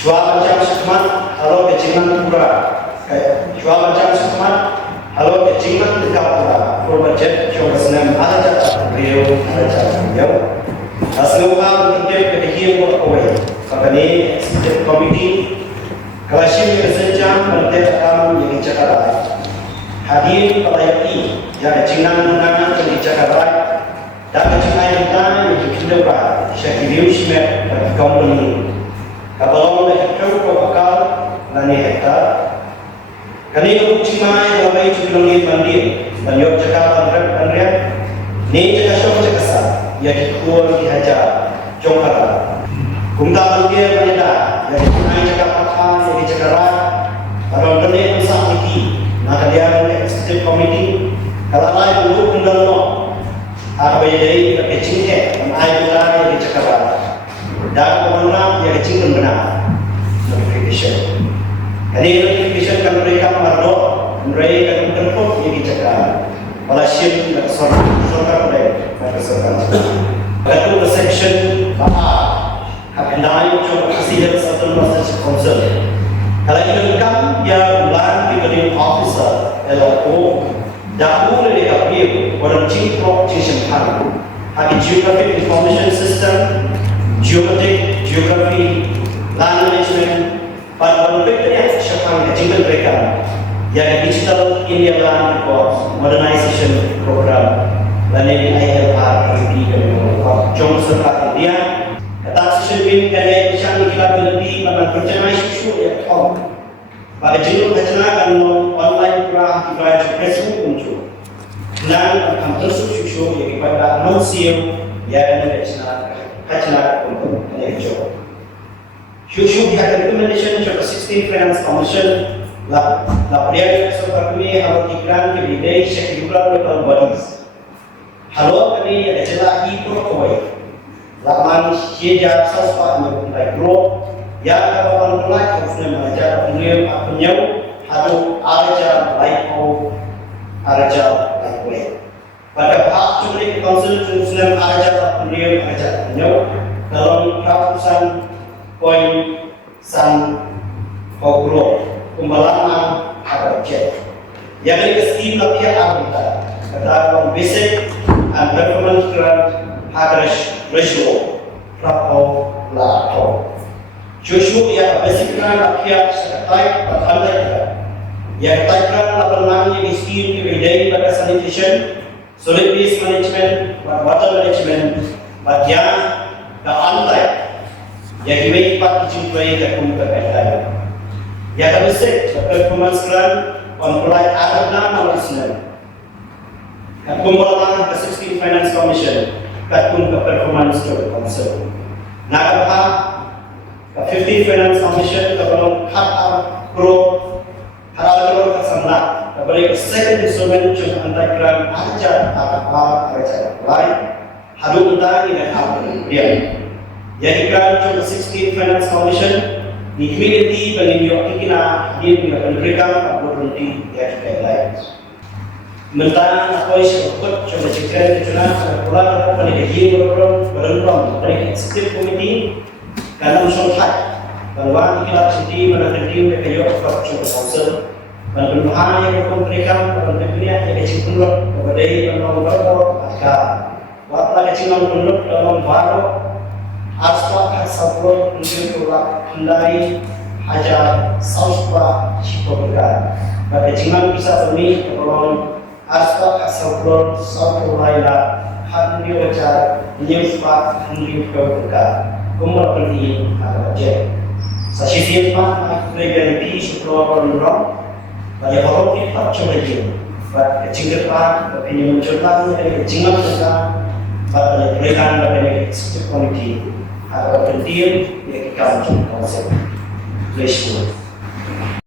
Shwa macam sekemat, halo kecingan pura. Shwa macam sekemat, halo kecingan dekat pura. Berbajet coba senam ada jatuh beliau, ada jatuh beliau. Hasilnya untuk kehidupan berkawai. Kami setiap komiti kelasnya bersenjam berdekat yang Jakarta. Hadir pelayani yang kecingan menangan di Jakarta. Dan kecingan yang kehidupan syakiriu simet bagi komponi. Kalau mereka tahu bakal nani hektar, kini untuk cimai ramai juga lagi mandir dan yuk cakap andrek, ni cakap syok cakasa, ya dikuar dihajar, jongkar. Kumta mandir manida, ya cimai cakap apa, ya cakap rak, kalau benda besar lagi, nak kalian eksekutif komiti, kalau lain dulu undang no, apa jadi kecil dan air benar ya cakap rak. Dan pemenang yang kecil benar notification. Jadi notification kan mereka merdok, mereka kan terpuk yang dicakap. Walhasil dan sorkan mereka sorkan. Batu section bahar, kapendai coba kasih satu message concern. Kalau ini kan dia bulan diberi officer LO dahulu dari kapil orang ciprok cincang hari geographic information system. Geography, land management, pada bentuknya sekarang kecil mereka, yang digital India Land Records, modernization program, dan ini ILR, jom serta India, taxation bin kaya bisa kita berhenti pada perjalanan susu ya Tom, pada jenuh kecelakaan online pernah kita Facebook muncul, dan hampir susu yang pada announcer yang ada Kacana untuk menejo. Shushu had recommendation to the 16th Finance Commission. La priya so kami harus iklan ke bidai secular local bodies. Halo kami ada celah itu koi. Laman sejak saspa mengenai group yang kawan pelak harusnya mengajar punya atau arja laiko arja laiko. Pada hak curi konsul Muslim arja beliau arja beliau dalam ratusan poin san hokro kumbalama arja yang dikasih lapia arbita kata basic and performance grant hagresh ratio rapo lato Joshua yang basic grant lapia sekai berandai yang takkan lapangan yang iskin kebedai pada sanitation solid waste management, water management, bagian ke antai yang dimiliki Pak Dijumpai ke kumpulan PTN. Yang kebesar, performance grant, konflik Arab nama Islam. Kumpulan ke 16 Finance Commission, ke performance council. Nagapha ke 15 Finance Commission, ke belum hak pro halal ke samla. Balik second instrument untuk antariklan ajar apa ajar lain hadu utari dan apa dia jadi kan untuk 16 Finance Commission di community penginjau kita dia memberikan opportunity yang lain mentang apa yang sebut coba cekran kita pulang pada dia berundang pada executive committee karena usul hak bahwa kita sendiri menanti mereka juga coba council dan berbahagia yang memberikan kepada dunia yang kecil penduduk kepada penolong maka waktu kecil penduduk dalam baru aspa sabro untuk kendari hajar sauspa cipokan pada jangan bisa demi penolong aspa sabro sabro laila handi wajar nyuspa handi pemuka kumur pergi ada je sasih mah legalitas supro penolong banyak orang kita coba je, buat kecil depan, opini munculkan dari kecil mereka, buat berikan dari setiap komiti, atau penting yang kita konsep, resiko.